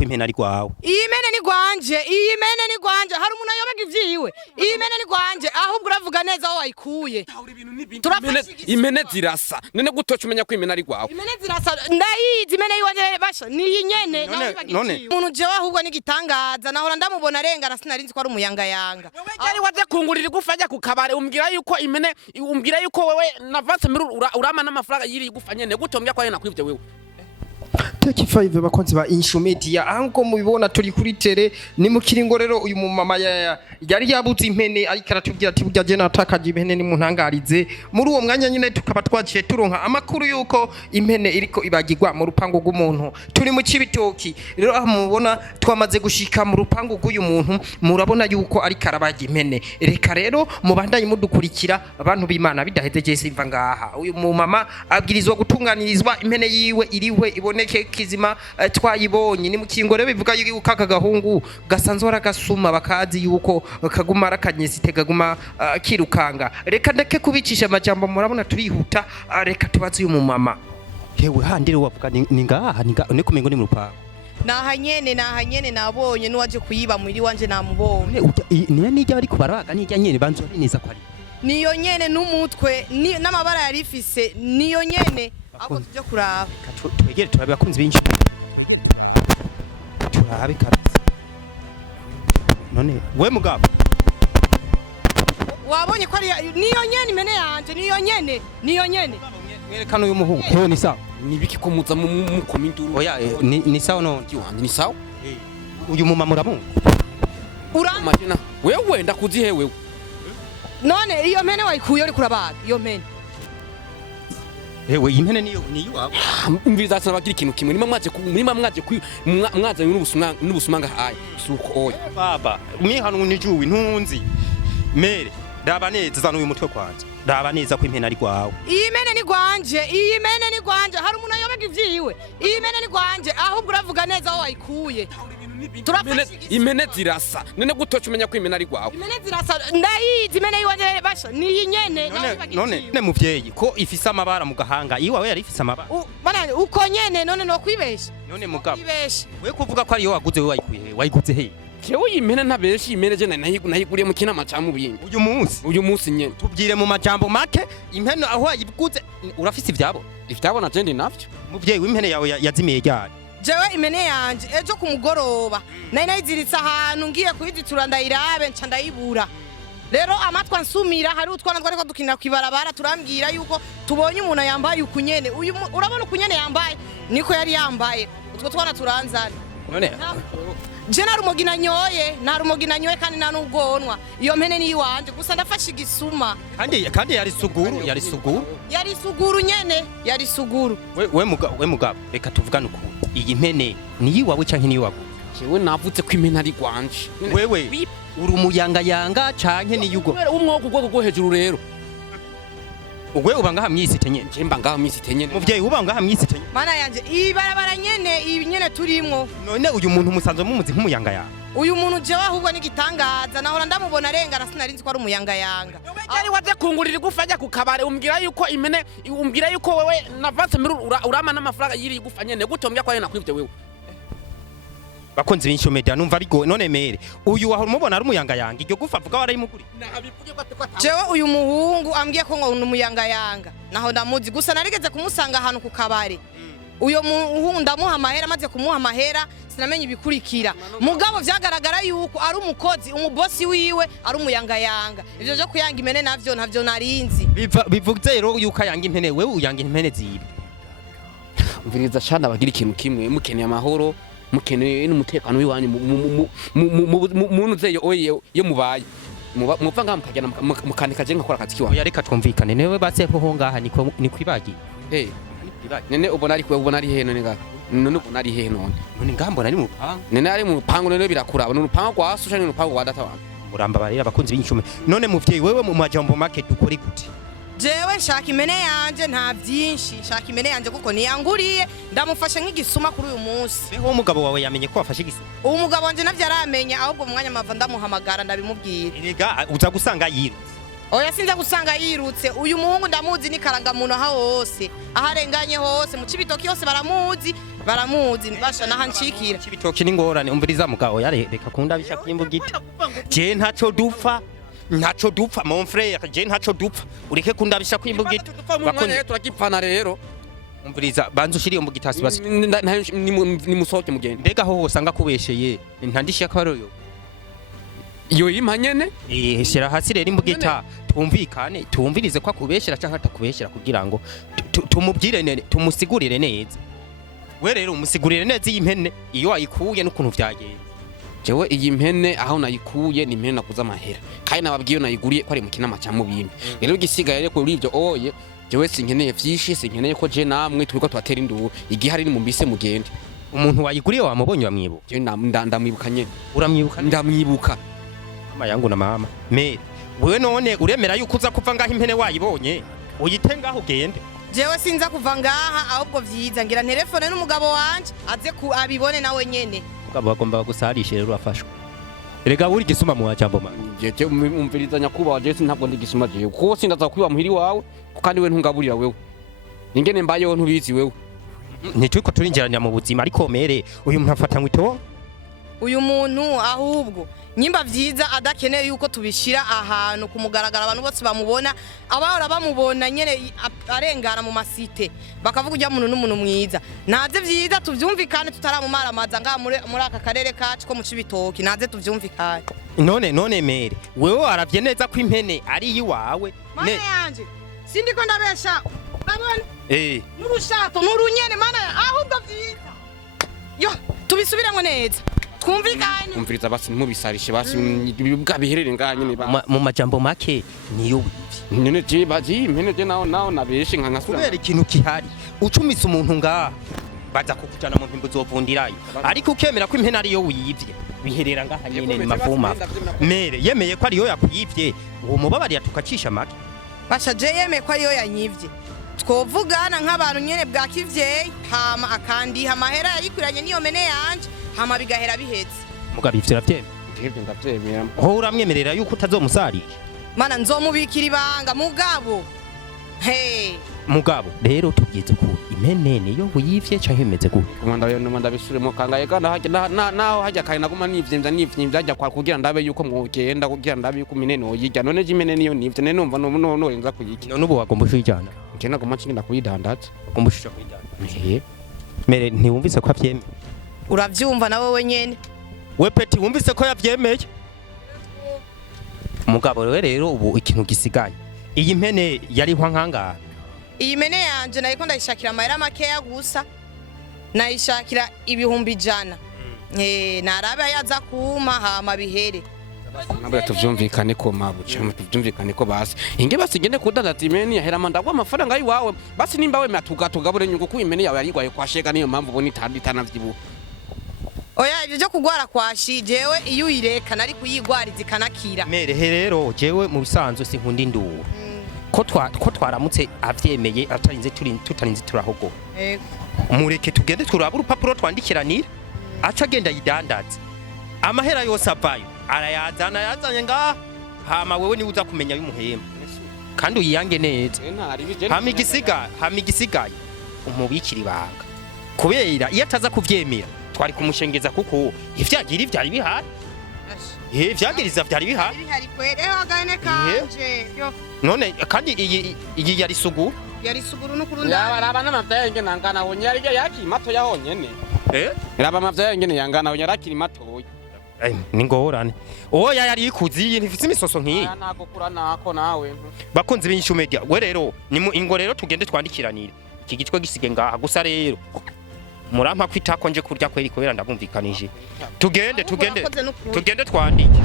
ko impene ari gwawe iyi mene ni gwanje hari umuntu ayobega ivyiwe iyi mene ni gwanje ahubwo uravuga neza aho wayikuye impene zirasa none gutoca umenya ko impene ari gwawe impene zirasa ndayizi impene yiwanje basha ni nyene none umuntu jewe ahubwo ni gitangaza nahora ndamubona arengana sinarinzi ko ari umuyangayanga wewe jari waje kungurira igufanya ku kabare umbwira yuko impene umbwira yuko wewe navance urama n'amafaranga yiri igufa nyene gutombya kwa yena kwivye wewe Take 5 bakonzi ba INYISHU media anko mubibona turi kuri tele ni mu kiringo rero uyu mumama yari yabuze impene ariko aratubwira ati burya je natakaje impene ni muntangarize muri uwo mwanya nyine tukaba twaciye turonka amakuru yuko impene iriko ibagirwa mu rupango rw'umuntu turi mu cibitoki rero aho mubona twamaze gushika mu rupango rw'uyu muntu murabona yuko ari karabaga impene reka rero mubandanye mudukurikira abantu b'Imana bidaheze je simva ngaha uyu mumama abwirizwa gutunganirizwa impene yiwe iriwe iboneke kizima twayibonye ni mu kingo rero bivuga yuko aka gahungu gasanzora gasuma bakazi yuko kaguma arakanyesi tegaguma kirukanga reka ndeke kubicisha amajambo murabona turihuta reka tubaze uyu mumama hewe handire wavuga ni ngaha ni kumengo ni mu rupango nahanyene nabonye nuwaje kuyiba muri wanje namubonye niyo nijya bari kubaraga nijya nyene banzo neza ko ari niyo nyene n'umutwe n'amabara yari ifise niyo nyene ako tujya kuraba twegere turabe bakunzi b'INYISHU turabe karatse none we mugabo wabonye ko ari niyo nyene impene yanje niyo nyene mwerekano uyu muhungu hewe ni sawa nibiki ko muza mu kominduru oya ni sawa none ni sawa uyu mumama uramunga uramajina wewe ndakuzi hewe none iyo mpene wayikuye uri kurabaga iyo mpene hewe impene niyo wawe mbiza sana bagira ikintu kimwe nimba mwaje n'ubusumanga haye suko oya baba umihanu nijuwe ntunzi mere ndaba neza zana uyu mutwe kwanje ndaba neza ko impene ari gwawe iyi mene ni gwanje hari umuntu ayobega ivyiwe iyi mene ni gwanje ahubwo uravuga neza aho wayikuye impene zirasa none gutoca umenya ko impene ari gwawe impene zirasa ndayizi impene yiwanje basha ni nyene none muvyeyi ko ifise amabara mu gahanga iwawe yari ifise amabara bana uko nyene none no kwibesha none mugabo we kuvuga ko ari yo waguze we wayiguze he Kewe impene ntabeshi impene je nahiguriye mu kinama ca mubindi uyu munsi nyene tubwire mu majambo make impene aho yibiguze urafise ivyabo na jendi navyo muvyeyi w'impene yawe yazimiye ryari jewe impene yanje ejo ku mugoroba nari nayiziritse ahantu ngiye kuyizitura ndayirabe nca ndayibura rero amatwa nsumira hari utwana twariko dukinira kwibarabara turambwira yuko tubonye umuntu yambaye ukunyene uyu urabona ukunyene yambaye niko yari yambaye utwo twana turanzana none je narumugina nyoye kandi nanubwonwa iyo mpene ni iwanje gusa ndafashe igisuma kandi yari suguru nyene yari suguru we mugabo reka tuvugane ukuri iyi mpene ni yiwawe canke ni yiwawe jewe navutse ko impene ari gwanje wewe uri umuyangayanga canke ni yugo umwoko gwo hejuru rero ugwe ubanga hamyisite nyene je mbanga hamyisite nyene muvyeyi ubanga hamyisite nyene mana yanje ibarabara nyene ibi nyene turimwo none uyu muntu musanzwe mumuzi nk'umuyangayanga uyu muntu jewe ahubwo ni gitangaza nahora ndamubona arengana sinarinzi ko ari umuyangayanga jari waje kungurira igufanya ku kabare umbwira yuko impene umbwira yuko wewe navance urama n'amafaranga yiri igufa nyene gutombya kwa yena kwivye wewe bakonzi b'INYISHU media numva bigo none mere uyu waho mubona ari umuyangayanga iryo gufa avuga warayimuguri jewe uyu muhungu ambwiye ko ngo umuyangayanga naho ndamuzi gusa narigeze kumusanga ahantu ku kabare uyo muhungu ndamuha amahera maze kumuha amahera sinamenye ibikurikira mugabo vyagaragara yuko ari umukozi umubosi wiwe ari umuyangayanga ivyo byo kuyanga impene navyo narinzi bivuze rero yuko ayanga impene wewe uyanga impene zibe umviriza cyane abagira ikintu kimwe mukeneye amahoro mukeneye n'umutekano w'iwanyu muntu zeyo oye yo mubaye mupfa ngaha mukagenda mukandika je ngakora akazi kiwawe reka twumvikane newe baseho ho ngaha ni kwibagi nene ubona ari he none ngaha none ubona ari he none ngaha mbona ari mu rupango nene ari mu rupango none birakuraba ni urupango kwa so cyane urupango wa data wangu uramba barira abakunzi b'INYISHU none muvyeyi wewe mu majambo make dukore gute jewe nshaka impene yanje nta byinshi nshaka impene yanje kuko niyanguriye ndamufashe nk'igisuma kuri uyu munsi beho umugabo wawe yamenye ko wafashe igisuma uwo mugabo wanje navyo aramenya ahubwo mu mwanya mava ndamuhamagara ndabimubwira erega uza gusanga yirutse oya sinza gusanga yirutse uyu muhungu ndamuzi ni karangamuntu aho hose aharenganye hose mu Cibitoki hose baramuzi basha nahancikira Cibitoki n'ingorane umviriza mugabo yareka kundabisha kwimbugita je ntaco dupfa mon frère je ntaco dupfa ureke kundabisha kwimbugita bakonye turagipfana rero umviriza banza ushiriye mu gitasi basi ni musohoke mugende mbega ho usanga kubesheye ntandishya karoyo iyo impanyene shira hasi rero imbugita twumvikane tumvirize ko akubeshera canka atakubeshera kugira ngo tumubwire nene tumusigurire neza we rero umusigurire neza iyi mpene iyo ayikuye n'ukuntu vyagenze jewe iyi mpene aho nayikuye ni mpene nakuza amahera kandi nababwiye nayiguriye ko ari mu kinama cya mubimbi rero igisigaye rero kuri ivyo oye jewe sinkeneye vyinshi sinkeneye ko je namwe turiko twatera induru igihe hari ni mu mbise mugende umuntu wayiguriye wamubonye bamwibuka je ndamwibuka nyene uramwibuka ndamwibuka mama yangu na mama mere wewe none uremera yuko uza kuva ngaho impene wayibonye uyite ngaho ugende jewe sinza kuva ngaha ahubwo vyiza ngira telefone n'umugabo wanje aze ku abibone nawe nyene mugabo bagomba gusarisha rero afashwe erega uri gisuma mu wajambo mama je umvirizanya kuba je ntabwo ndi gisuma je kuko sindaza kwiba muhiri wawe kandi we ntungaburira wewe ingene mbayeho ntubizi wewe ntitwiko turinjiranya mu buzima ariko mere uyu muntu afata ngwito uyu muntu ahubwo nyimba vyiza adakeneye yuko tubishira ahantu kumugaragara abantu bose bamubona abahora bamubona nyene arengana mu masite bakavuga ujya muntu n'umuntu mwiza naze vyiza tuvyumvikane tutaramumara maza nga muri aka karere kacu ko mu Cibitoki naze tuvyumvikane none mere wewe aravye neza ko impene ari yiwawe mana yanje sindiko ndabesha urabona n'urushato n'urunyene mana ahubwo vyiza yo tubisubiremo neza twumvikanye umviriza basi ntubisarishe basi biherere nganye ni mu majambo make niyo wivye none je baji impene je naho nabeshe nkasura kubera ikintu kihari ucumisa umuntu ngaha baza kukujana mu ntimbo zovundirayo ariko ukemera ko impene ariyo wivye biherera ngaha nyene ni mavuma mere yemeye ko ariyo yakuyivye uwo mubabariya tukacisha make basha je yemeye ko ariyo yanyivye twovugana nk'abantu nyene bwa kivyeyi hama akandiha amahera yayikuranye niyo mene yanje hama bigahera bihetse mugabo ivyo uravyemera ndivyo ndavyemera ho uramwemerera yuko utazomusarisha mana nzomubikira ibanga mugabo mugabo rero tubyize ko impene niyo wiyivye canke imeze gute ndabisubiremo kangaye kandi naho hajya kare naguma nivyimvya ajya kwa kugira ndabe yuko mwogenda kugira ndabe yuko impene oyijya none je impene niyo nivyo none numva no nza kuyiki none ubu wagomba kuyijana je naguma cingira kuyidandaza ugomba ushaka kuyijana mere ntiwumvise ko avyemeye uravyumva nawe wenyene we peti wumvise ko yavyemeye mugabo rero ubu ikintu gisigaye iyi mpene yari nkanganga iyi mene yanje nayiko ndayishakira amahera makeya gusa nayishakira ibihumbi 100 narabe yaza kuma hama bihere nabwo tuvyumvikane ko mabuca tuvyumvikane ko basi inge basigende kudandaza imene yahera mandagwa amafaranga yiwawe basi nimba we matugabure nyuko ku imene yawe yarigwaye kwashega niyo mpamvu ubona itanditana oya ibyo kugwara kwashi jewe iyo uyireka nari kuyigwariza ikanakira mere rero jewe mu bisanzwe sinkunda induru ko twaramutse avyemeye tutarinze turahogo mureke tugende turaba urupapuro twandikiranira aca agenda yidandaza amahera yose avayo yazanye ngaha hama wewe ni uza kumenya bimuhema kandi uyiyange neza hama igisigaye umubikira ibanga kubera iyo ataza kuvyemera twari kumushengeza kuko ivyagira ivyari bihari vyagiriza vyari bihari kwereho agane kanje none kandi iyi yari suguru n'ukurunda yaba n'amavya yenge nangana ho nyari yakiri mato yahonyene raba amavya yenge yangana ho yarakiri mato ni ngorane oya yari ikuziye ntifite imisoso nkiyi nagukura nako nawe bakunze b'inyishu media we rero ni ingo rero tugende twandikiranire iki gitwe gisige ngaha gusa rero murampa kwitako nje kurya kweri kubera ndabumvikanije tugende twandike